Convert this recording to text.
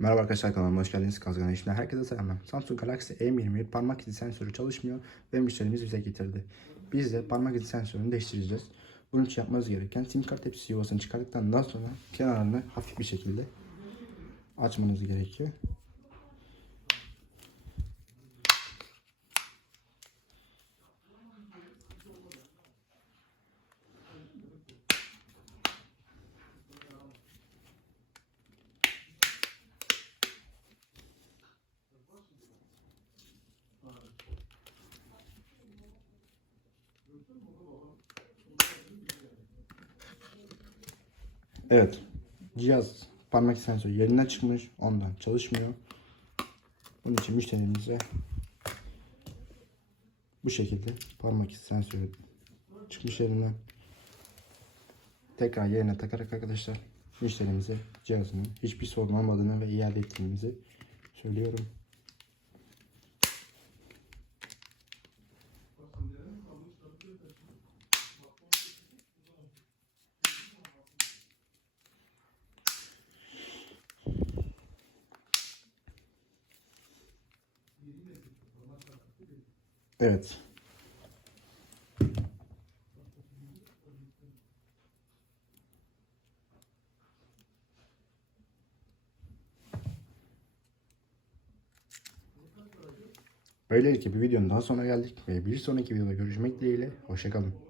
Merhaba arkadaşlar kanalıma hoş geldiniz. Kazgan işine herkese selamlar. Samsung Galaxy M21 parmak izi sensörü çalışmıyor ve müşterimiz bize getirdi. Biz de parmak izi sensörünü değiştireceğiz. Bunun için yapmanız gereken sim kart tepsi yuvasını çıkardıktan sonra kenarını hafif bir şekilde açmanız gerekiyor. Evet. Cihaz parmak sensörü yerinden çıkmış. Ondan çalışmıyor. Bunun için müşterimize bu şekilde parmak sensörü çıkmış yerinden. Tekrar yerine takarak arkadaşlar müşterimize cihazının hiçbir sorun olmadığını ve iade ettiğimizi söylüyorum. Evet. Böylelikle bir videonun daha sonuna geldik ve bir sonraki videoda görüşmek dileğiyle. Hoşçakalın.